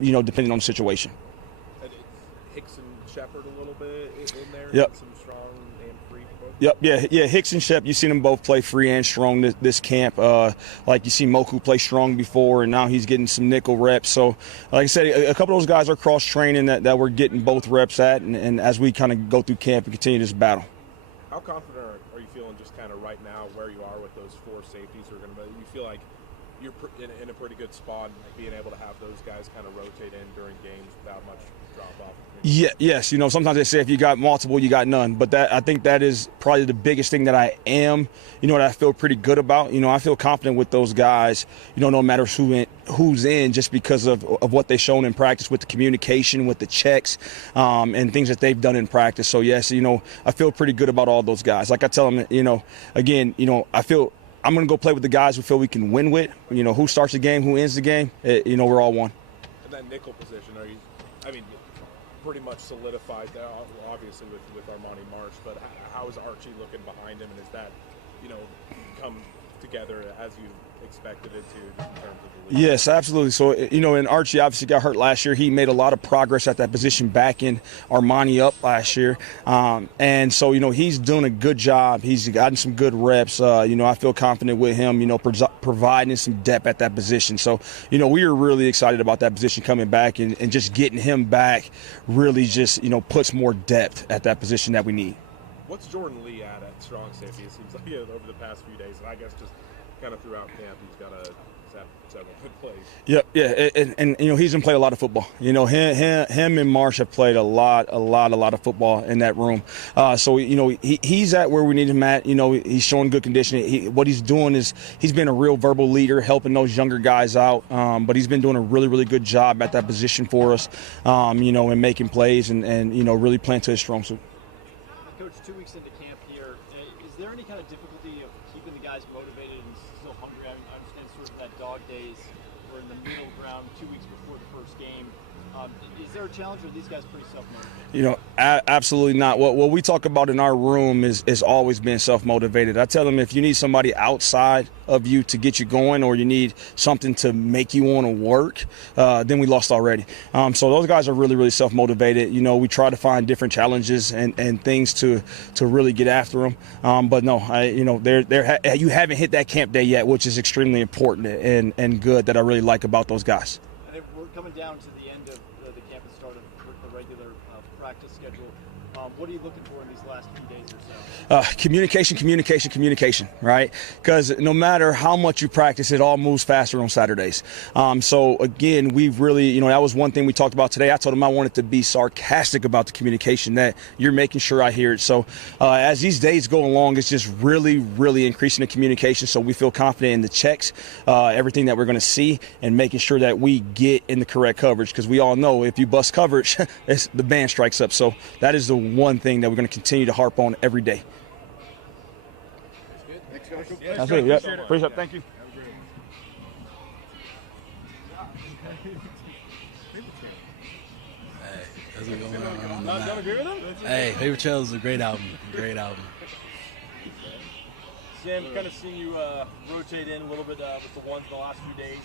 depending on the situation. And it's Hicks and Shepard a little bit in there. Yep. Some strong and free. Yep. Yeah. Hicks and Shep, you've seen them both play free and strong this camp. Like you see Moku play strong before, and now he's getting some nickel reps. So, like I said, a couple of those guys are cross training that we're getting both reps at, and as we kind of go through camp and continue this battle. How confident are you feeling just kind of right now where you are with those four safeties? Who are going to? You feel like you're in a pretty good spot, and being able to have those guys kind of rotate in during games without much drop off. Yes. Sometimes they say if you got multiple, you got none. But I think that is probably the biggest thing that I am, that I feel pretty good about. I feel confident with those guys, no matter who's in, just because of what they've shown in practice with the communication, with the checks, and things that they've done in practice. So, yes, I feel pretty good about all those guys. Like I tell them, again, I feel I'm going to go play with the guys who feel we can win with. Who starts the game, who ends the game, we're all one. And that nickel position, pretty much solidified there, obviously, with Armani Marsh, but how is Archie looking behind him, and is that, come together as you expected it to in terms of the league? Yes, absolutely. So, and Archie obviously got hurt last year. He made a lot of progress at that position, backing Armani up last year. And so, he's doing a good job. He's gotten some good reps. I feel confident with him, providing some depth at that position. So, we are really excited about that position coming back, and just getting him back really just, puts more depth at that position that we need. What's Jordan Lee at strong safety? It seems like over the past few days, and I guess just kind of throughout camp, he's had several good plays. Yep, yeah, and he's been playing a lot of football. Him and Marsh have played a lot of football in that room. So he's at where we need him at. He's showing good condition. What he's doing is he's been a real verbal leader, helping those younger guys out. But he's been doing a really good job at that position for us. And making plays and really playing to his strong suit. Coach, 2 weeks into camp here, is there any kind of difficulty of keeping the guys motivated and still hungry? I understand sort of that dog days. We're in the middle ground 2 weeks before the first game. Is there a challenge, or are these guys pretty self-motivated? Absolutely not. What we talk about in our room is always being self-motivated. I tell them if you need somebody outside of you to get you going, or you need something to make you want to work, then we lost already. So those guys are really self-motivated. We try to find different challenges and things to really get after them. But no, you haven't hit that camp day yet, which is extremely important and good, that I really like about those guys. And we're coming down to the end of the camp and start of the regular practice schedule. What are you looking for in these last few days or so? Communication, right? Because no matter how much you practice, it all moves faster on Saturdays. So, again, we've really, that was one thing we talked about today. I told him I wanted to be sarcastic about the communication, that you're making sure I hear it. So, as these days go along, it's just really increasing the communication, so we feel confident in the checks, everything that we're going to see, and making sure that we get in the correct coverage, because we all know if you bust coverage, the band strikes up. So that is the one thing that we're going to continue to harp on every day. Thanks, Coach. That's it. Yep. Appreciate it. Thank you. Hey, how's it going on? Don't agree with him? Hey, Paper Trail is a great album. Sam, kind of seeing you rotate in a little bit with the ones in the last few days.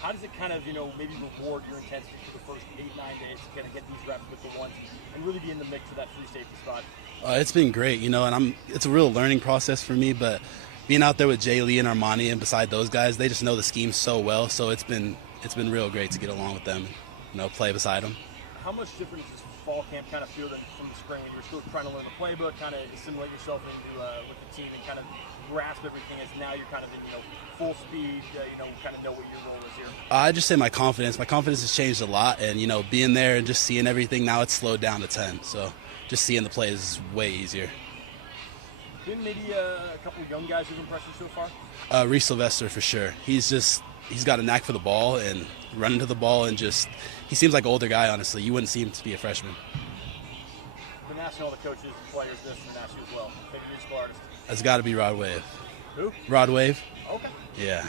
How does it kind of, maybe reward your intensity for the first 8-9 days to kind of get these reps with the ones and really be in the mix of that free safety spot? It's been great, and it's a real learning process for me, but being out there with Jay Lee and Armani and beside those guys, they just know the scheme so well, so it's been real great to get along with them, play beside them. How much different is this fall camp kind of feel than from the spring when you were still trying to learn the playbook, kind of assimilate yourself into with the team and kind of grasp everything, as now you're kind of in full speed, kind of know what your role is here? I just say my confidence has changed a lot, and being there and just seeing everything, now it's slowed down to 10, so just seeing the plays is way easier. Been maybe a couple of young guys who've impressed you so far? Reece Sylvester for sure. He's got a knack for the ball and running to the ball, and he seems like an older guy, honestly. You wouldn't see him to be a freshman. I've been asking all the coaches and players this, and ask you as well. Maybe musical artist. It's got to be Rod Wave. Who? Rod Wave. Okay. Yeah.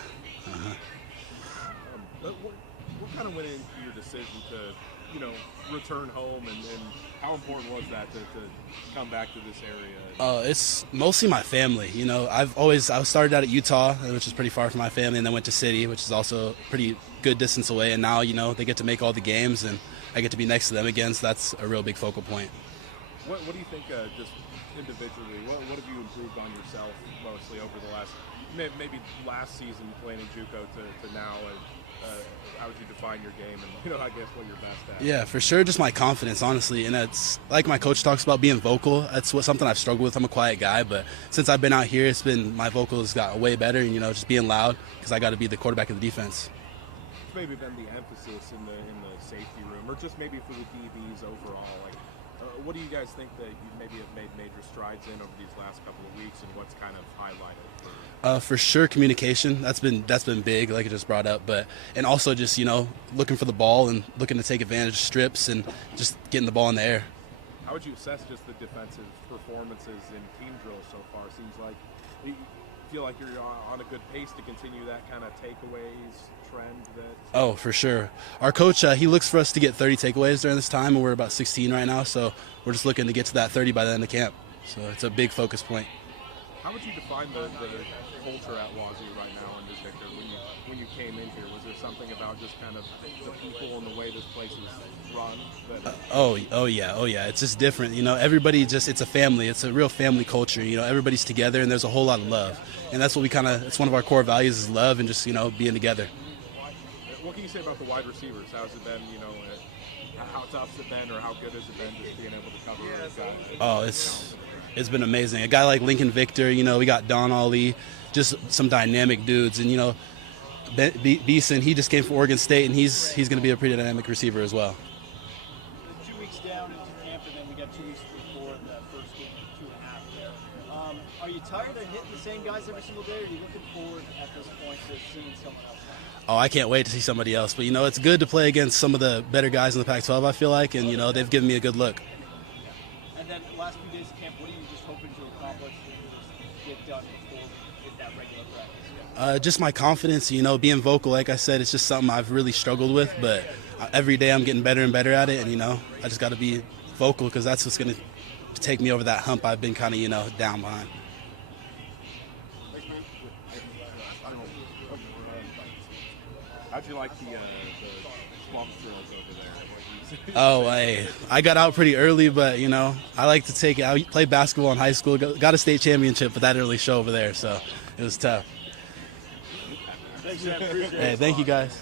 What kind of went into your decision to return home, and how important was that to come back to this area? It's mostly my family. I started out at Utah, which is pretty far from my family, and then went to City, which is also a pretty good distance away. And now, they get to make all the games, and I get to be next to them again. So that's a real big focal point. What do you think, just individually, what have you improved on yourself mostly over the maybe last season playing in JUCO to now? How would you define your game, and I guess what you're best at? Yeah, for sure, just my confidence, honestly. And it's like my coach talks about being vocal. That's something I've struggled with. I'm a quiet guy, but since I've been out here, my vocals got way better. And just being loud, because I got to be the quarterback of the defense. It's maybe been the emphasis in the safety room, or just maybe for the DBs overall. What do you guys think that you maybe have made major strides in over these last couple of weeks, and what's kind of highlighted? For sure, communication. That's been big, like I just brought up. And also just looking for the ball and looking to take advantage of strips and just getting the ball in the air. How would you assess just the defensive performances in team drills so far? Seems like you feel like you're on a good pace to continue that kind of takeaways trend. Oh, for sure. Our coach, he looks for us to get 30 takeaways during this time, and we're about 16 right now. So we're just looking to get to that 30 by the end of camp. So it's a big focus point. How would you define the culture at WSU right now in this Victor? When you came in here, was there something about just kind of the people and the way this place is run? Oh yeah. It's just different. Everybody it's a family. It's a real family culture. Everybody's together, and there's a whole lot of love. And that's what it's one of our core values is love and just, being together. What can you say about the wide receivers? How's it been, how tough's it been, or how good has it been just being able to cover those guys? Oh, it's been amazing. A guy like Lincoln Victor, we got Don Ali, just some dynamic dudes. And, Beeson, he just came from Oregon State, and he's going to be a pretty dynamic receiver as well. 2 weeks down into camp, and then we got 2 weeks before the first game, 2.5 there. Are you tired of hitting the same guys every single day, or are you looking forward at this point to seeing someone else? Oh, I can't wait to see somebody else. But, it's good to play against some of the better guys in the Pac-12, I feel like, and, they've given me a good look. And then the last few days of camp, what are you just hoping to accomplish and get done before we get that regular practice? Just my confidence, being vocal, like I said, it's just something I've really struggled with. But every day I'm getting better and better at it, and, I just got to be vocal because that's what's going to take me over that hump I've been kind of, down behind. How'd you like the swamp drills over there? Oh, I got out pretty early, but, I like to take it. I played basketball in high school, got a state championship, but that didn't really show over there, so it was tough. Thanks, man. Appreciate it. Hey, thank you, guys.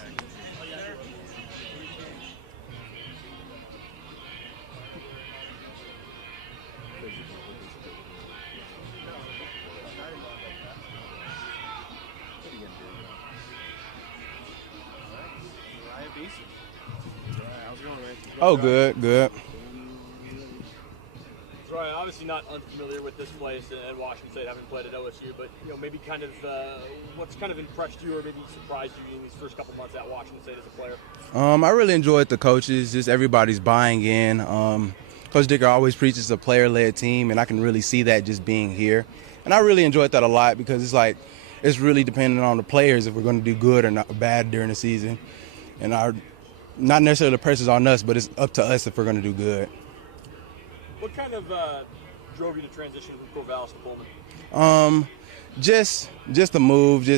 Oh, good. Right, obviously not unfamiliar with this place and Washington State, having played at OSU, but maybe kind of what's kind of impressed you or maybe surprised you in these first couple months at Washington State as a player? I really enjoyed the coaches, just everybody's buying in. Coach Dicker always preaches a player-led team, and I can really see that just being here. And I really enjoyed that a lot because it's really dependent on the players if we're going to do good or not bad during the season. And not necessarily the pressure's on us, but it's up to us if we're going to do good. What kind of drove you to transition from Corvallis to Pullman? Just the move.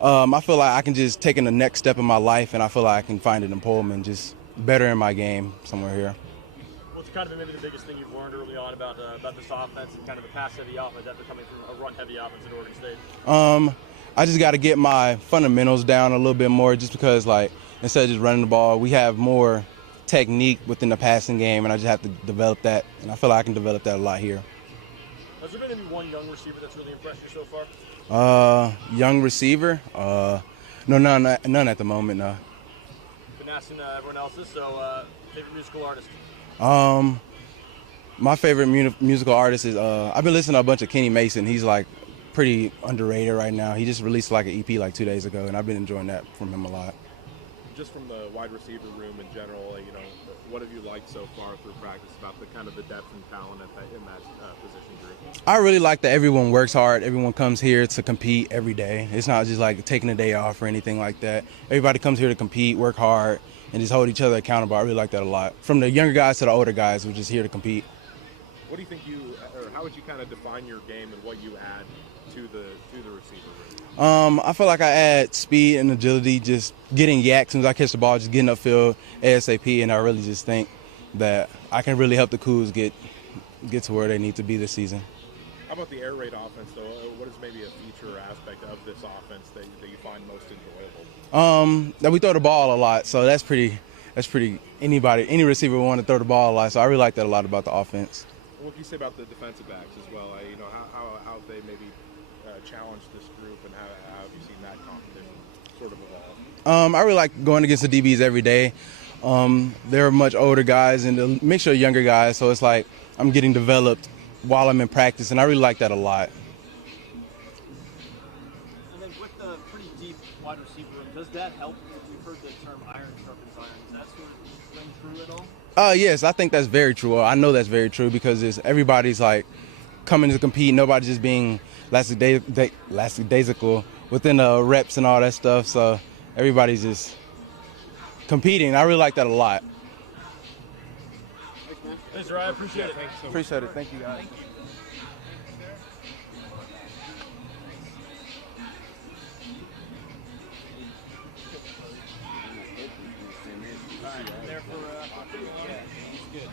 I feel like I can just take in the next step in my life, and I feel like I can find it in Pullman, just better in my game somewhere here. What's kind of maybe the biggest thing you've learned early on about this offense and kind of the pass-heavy offense after coming from a run-heavy offense at Oregon State? I just got to get my fundamentals down a little bit more, just because instead of just running the ball, we have more technique within the passing game, and I just have to develop that, and I feel like I can develop that a lot here. Has there been maybe one young receiver that's really impressed you so far? Young receiver? No, none at the moment, no. Been asking everyone else's, so favorite musical artist? My favorite musical artist is, I've been listening to a bunch of Kenny Mason. He's pretty underrated right now. He just released an EP 2 days ago, and I've been enjoying that from him a lot. just from the wide receiver room in general, what have you liked so far through practice about the kind of the depth and talent in that position group? I really like that everyone works hard. Everyone comes here to compete every day. It's not just like taking a day off or anything like that. Everybody comes here to compete, work hard, and just hold each other accountable. I really like that a lot. From the younger guys to the older guys, we're just here to compete. What do you think or how would you kind of define your game and what you add to the receiver room? I feel like I add speed and agility, just getting yak as soon as I catch the ball, just getting upfield ASAP, and I really just think that I can really help the Cougs get to where they need to be this season. How about the air raid offense, though? What is maybe a feature or aspect of this offense that you find most enjoyable? That we throw the ball a lot, so that's pretty. Any receiver would want to throw the ball a lot, so I really like that a lot about the offense. What can you say about the defensive backs as well? How have they maybe challenged this group, and how have you seen that competition sort of evolve? I really like going against the DBs every day. They're much older guys and a mixture of younger guys, so it's like I'm getting developed while I'm in practice, and I really like that a lot. And then with the pretty deep wide receiver room, does that help? We've heard the term iron sharpens iron. Does that sort of ring true at all? Yes, I think that's very true. I know that's very true because everybody's like coming to compete. Nobody's just being lackadaisical within the reps and all that stuff. So everybody's just competing. I really like that a lot. Thanks, Ryan. I appreciate it. Thanks so much. Appreciate it. Thank you, guys. There for yeah, he's good.